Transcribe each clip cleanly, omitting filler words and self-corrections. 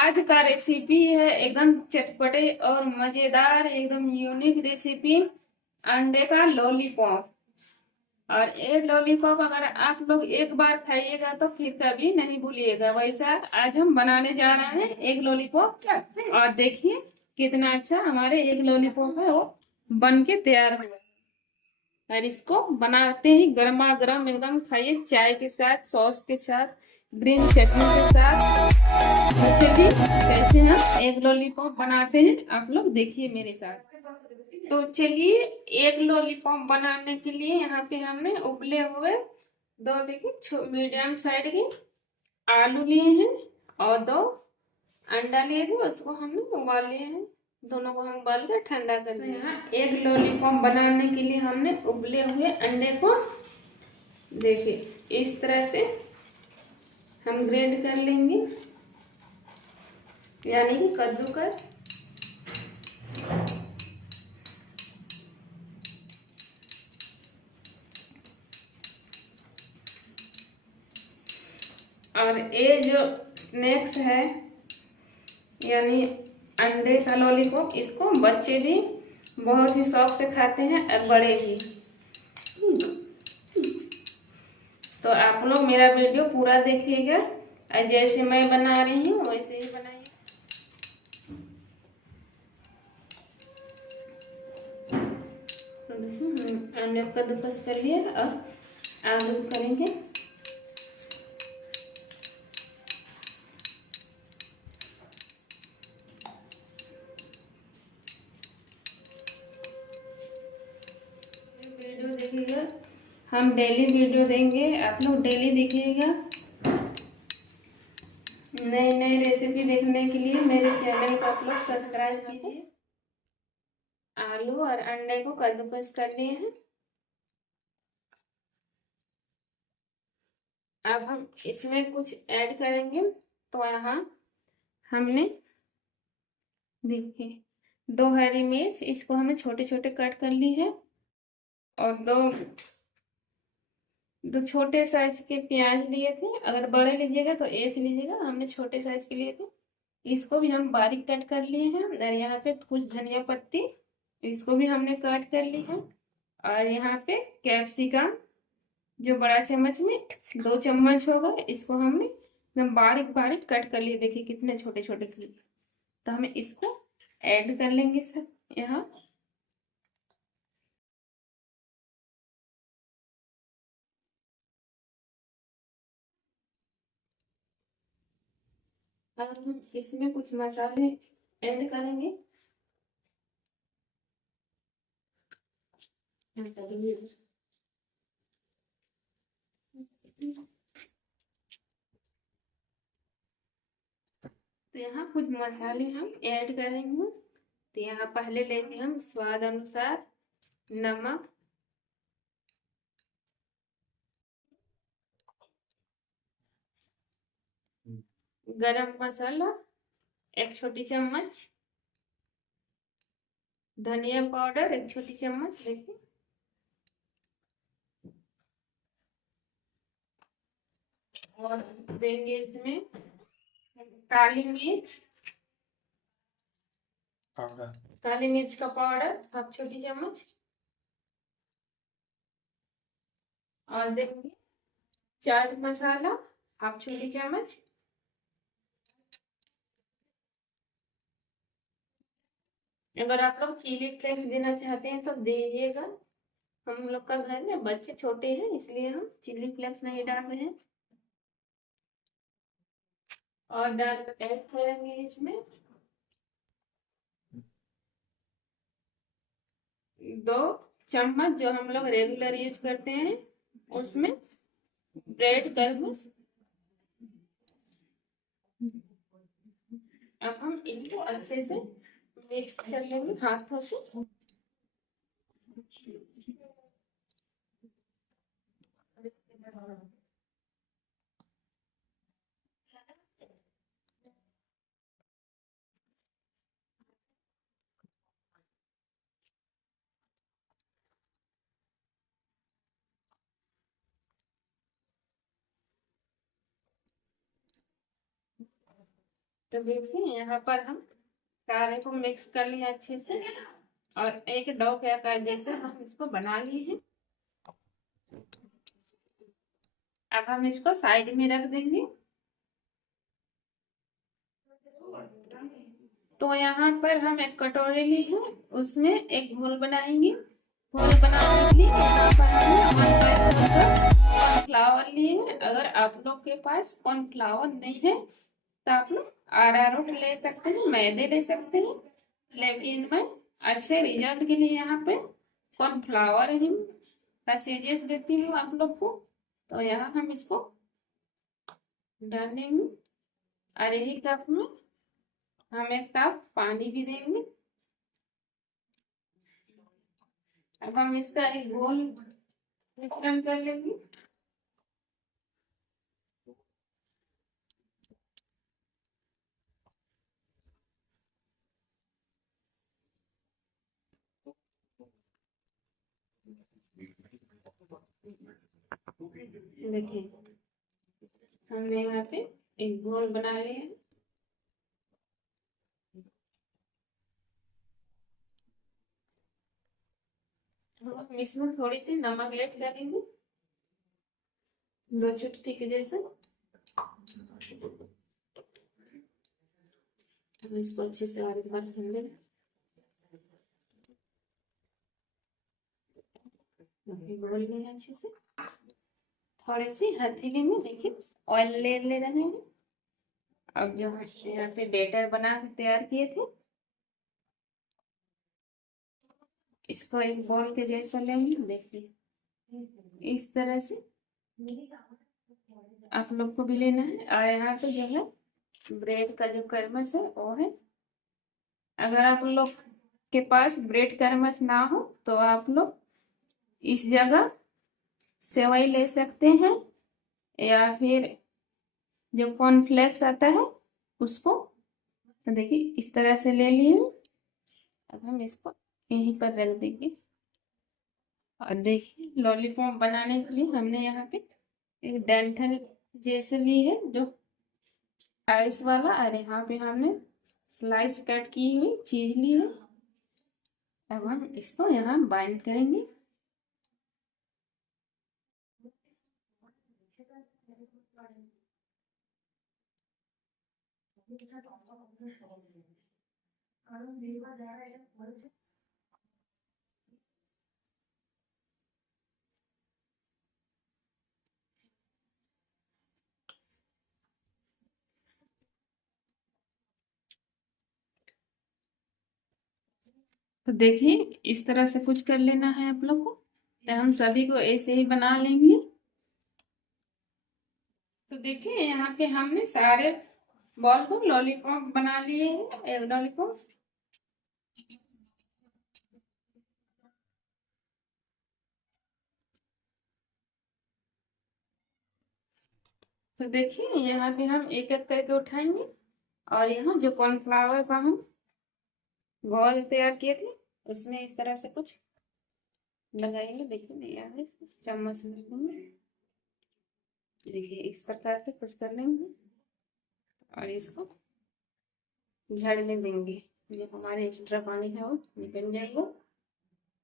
आज का रेसिपी है एकदम चटपटे और मजेदार, एकदम यूनिक रेसिपी, अंडे का लॉलीपॉप। और ये लॉलीपॉप अगर आप लोग एक बार खाइएगा तो फिर कभी नहीं भूलिएगा। वैसा आज हम बनाने जा रहे हैं एक लॉलीपॉप। और देखिए कितना अच्छा हमारे एक लॉलीपॉप है वो बन के तैयार हो गया। और इसको बनाते ही गर्मा गर्म एकदम खाइए, चाय के साथ, सॉस के साथ, ग्रीन चटनी के साथ। तो चलिए कैसे हम एक लॉलीपॉप बनाते हैं आप लोग देखिए मेरे साथ। तो चलिए, एक लॉलीपॉप बनाने के लिए यहाँ पे हमने उबले हुए दो, देखिए मीडियम साइज के आलू लिए हैं और दो अंडा लिए थे, उसको हमने उबाल लिए हैं। दोनों को हम उबाल कर ठंडा कर लिया। यहाँ एक लॉलीपॉप बनाने के लिए हमने उबले हुए अंडे को देखिए इस तरह से हम ग्राइंड कर लेंगे, यानी कि कद्दूकस। और ये जो स्नैक्स है यानी अंडे का लॉलीपॉप, इसको बच्चे भी बहुत ही शौक से खाते हैं और बड़े भी। तो आप लोग मेरा वीडियो पूरा देखिएगा और जैसे मैं बना रही हूँ वैसे ही बनाइए। अंडे का कद्दूकस कर लिए और आलू करेंगे। वीडियो देखिएगा, हम डेली वीडियो देंगे, आप लोग डेली देखिएगा। नई नई रेसिपी देखने के लिए मेरे चैनल को आप लोग सब्सक्राइब कीजिए। आलू और अंडे को कद्दूकस कर लिए हैं। अब हम इसमें कुछ ऐड करेंगे। तो यहाँ हमने देखिए दो हरी मिर्च, इसको हमने छोटे छोटे कट कर ली है। और दो छोटे साइज के प्याज लिए थे, अगर बड़े लीजिएगा तो एक लीजिएगा, हमने छोटे साइज के लिए थे। इसको भी हम बारीक कट कर लिए हैं। और यहाँ पे कुछ धनिया पत्ती, इसको भी हमने कट कर ली है। और यहाँ पे कैप्सिकम, जो बड़ा चम्मच में 2 चम्मच होगा, इसको हमने एकदम बारीक बारीक कट कर लिए। देखिए कितने छोटे छोटे किए। तो हमें इसको ऐड कर लेंगे सब यहाँ। अब हम इसमें कुछ मसाले ऐड करेंगे। तो यहाँ कुछ मसाले हम ऐड करेंगे। तो यहाँ पहले लेंगे हम स्वाद अनुसार नमक, गरम मसाला 1 छोटी चम्मच, धनिया पाउडर 1 छोटी चम्मच, देखिए। और देंगे इसमें काली मिर्च, काली मिर्च का पाउडर 1/2 छोटी चम्मच। और देंगे चाट मसाला 1/2 छोटी चम्मच। अगर आप लोग चिली फ्लेक्स देना चाहते हैं तो दीजिएगा। हम लोग का घर में बच्चे छोटे हैं इसलिए हम चिली फ्लेक्स नहीं डाल रहे हैं। और डाल ऐड करेंगे इसमें 2 चम्मच, जो हम लोग रेगुलर यूज करते हैं, उसमें ब्रेड करूँ। अब हम इसको अच्छे से मिक्स कर लेंगे हाथों से। तो देखिए यहाँ पर हम सारे को मिक्स कर लिए अच्छे से और एक डो के आकार जैसे हम इसको बना लिए हैं। अब हम इसको साइड में रख देंगे। तो यहाँ पर हम एक कटोरी ली है, उसमें एक घोल बनाएंगे। घोल बनाने के लिए यहाँ पर हमने कॉर्नफ्लावर लिए हैं। अगर आप लोग के पास कॉर्नफ्लावर नहीं है तो आप लोग अरारोट ले सकते हैं, मैदे ले सकते हैं, लेकिन मैं अच्छे रिजल्ट के लिए यहाँ पे कॉर्नफ्लावर ही का सजेस्ट देती हूँ आप लोग को। तो यहाँ हम इसको डालेंगे और यही कप में हम एक कप पानी भी देंगे। अब हम इसका एक घोल मिश्रण कर लेंगे। देखिए हमने यहाँ पे एक घोल बना लिया है। हम इसमें थोड़ी सी नमक ऐड करेंगे, 2 चुटकी के जैसे। हम इसको अच्छे से और एक बार भून लेंगे। घोल लिए अच्छे से। थोड़ी सी हथेली में देखिए ऑयल ले रहे हैं। अब जो यहाँ पे बैटर बना के तैयार किए थे, इसको एक बॉल के जैसा लेंगे। देखिए इस तरह से आप लोग को भी लेना है। और यहाँ पे जो है ब्रेड का जो क्रमश है वो है। अगर आप लोग के पास ब्रेड क्रमश ना हो तो आप लोग इस जगह सेवई ले सकते हैं, या फिर जो कॉर्नफ्लेक्स आता है उसको। तो देखिए इस तरह से ले लिए। अब हम इसको यहीं पर रख देंगे। और देखिए लॉलीपॉप बनाने के लिए हमने यहाँ पे एक डंठल जैसे ली है, जो आइस वाला। और यहाँ पे हमने स्लाइस कट की हुई चीज ली है। अब हम इसको यहाँ बाइंड करेंगे। तो देखिए इस तरह से कुछ कर लेना है आप लोग को। तो हम सभी को ऐसे ही बना लेंगे। तो देखिए यहाँ पे हमने सारे बॉल को लॉलीपॉप बना लिए हैं। एक लॉलीपॉप। तो देखिए यहाँ पे हम एक एक करके उठाएंगे और यहाँ जो कॉर्नफ्लावर का हम घोल तैयार किए थे उसमें इस तरह से कुछ लगाएंगे। देखिए नहीं यहाँ चम्मच में देखिए इस प्रकार से कुछ कर लेंगे और इसको झाड़ने देंगे। जो हमारे एक्स्ट्रा पानी है वो निकल जाएगा।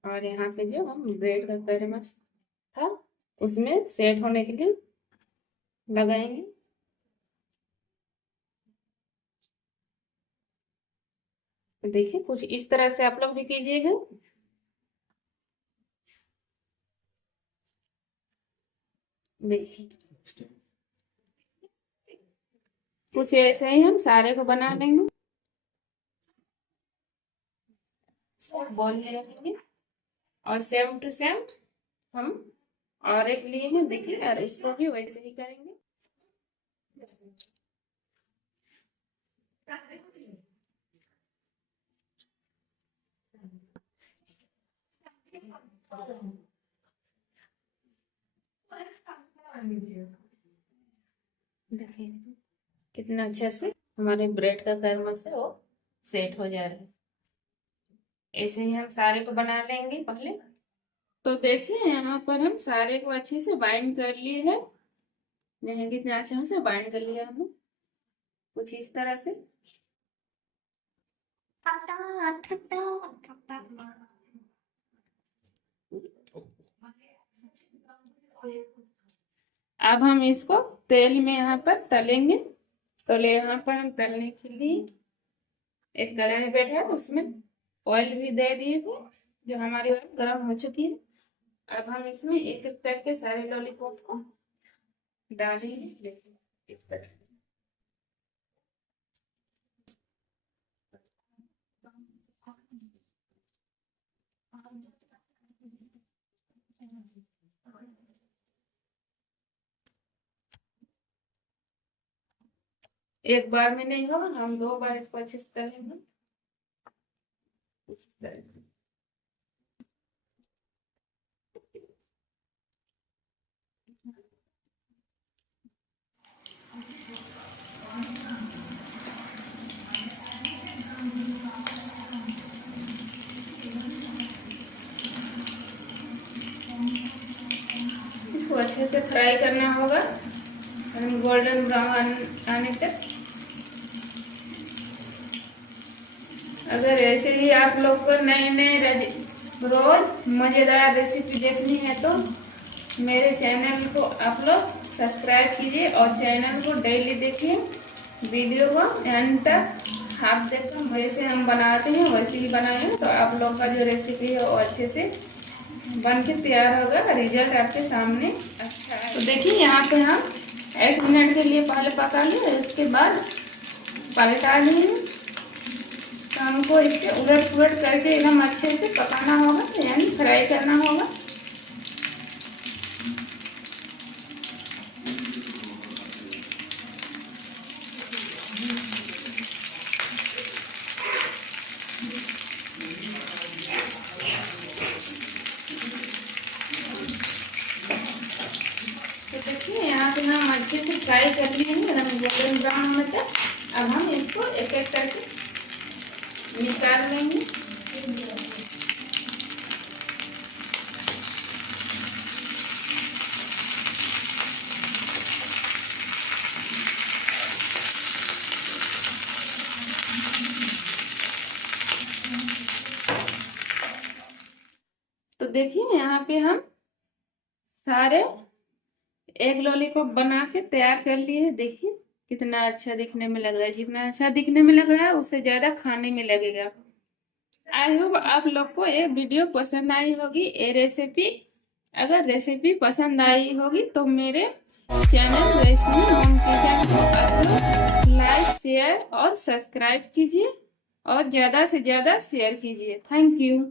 और यहाँ पे जो हम ब्रेड का क्रमश था उसमें सेट होने के लिए लगाएंगे। देखिए कुछ इस तरह से आप लोग भी कीजिएगा। देखिए कुछ ऐसे ही हम सारे को बना लेंगे। बॉल में रखेंगे और सेम टू सेम हम और एक लिए हैं। देखिए और इसको भी वैसे ही करेंगे। देखिए कितना अच्छा से हमारे ब्रेड का क्रमश है वो सेट हो जा रहा है। ऐसे ही हम सारे को बना लेंगे पहले। तो देखिए यहाँ पर हम सारे को अच्छे से बाइंड कर लिए हैं। देखिए कितना अच्छा से बाइंड कर लिया हमने। कुछ इस तरह से। अब हम इसको तेल में यहाँ पर तलेंगे। तो यहाँ पर हम तलने के लिए एक कढ़ाई बैठा है, उसमें ऑयल भी दे दिए थे, जो हमारी ऑयल गर्म हो चुकी है। अब हम इसमें एक एक करके सारे लॉलीपॉप को डालेंगे। देखिए इस तरह। एक बार में नहीं होगा, हम 2 बार इसको अच्छे से तलेंगे इस तरह से। इसको अच्छे से फ्राई करना होगा गोल्डन ब्राउन आने तक। अगर ऐसे ही आप लोग को नए नए रोज मज़ेदार रेसिपी देखनी है तो मेरे चैनल को आप लोग सब्सक्राइब कीजिए और चैनल को डेली देखिए, वीडियो को एंड तक आप देखो। वैसे हम बनाते हैं वैसे ही बनाइए, तो आप लोग का जो रेसिपी है वो अच्छे से बन के तैयार होगा, रिजल्ट आपके सामने अच्छा है। तो देखिए यहाँ पे हम 1 मिनट के लिए पहले पका लिए, उसके बाद पलटा लिए। तो हमको इसके उलट पुलट करके एकदम अच्छे से पकाना होगा, यानी फ्राई करना होगा। तो देखिए यहाँ पे हम अच्छे से फ्राई कर लिए हैं एकदम गोल्डन ब्राउन होने तक। अब हम इसको एक एक करके निकाल लेंगे। तो देखिए यहाँ पे हम सारे एक लॉलीपॉप बना के तैयार कर लिए। देखिए कितना अच्छा दिखने में लग रहा है, जितना अच्छा दिखने में लग रहा है उससे ज्यादा खाने में लगेगा। आई होप आप लोग को ये वीडियो पसंद आई होगी, ये रेसिपी। अगर रेसिपी पसंद आई होगी तो मेरे चैनल वैष्णवी होम किचन को आप लोग लाइक शेयर और सब्सक्राइब कीजिए और ज़्यादा से ज़्यादा शेयर कीजिए। Thank you.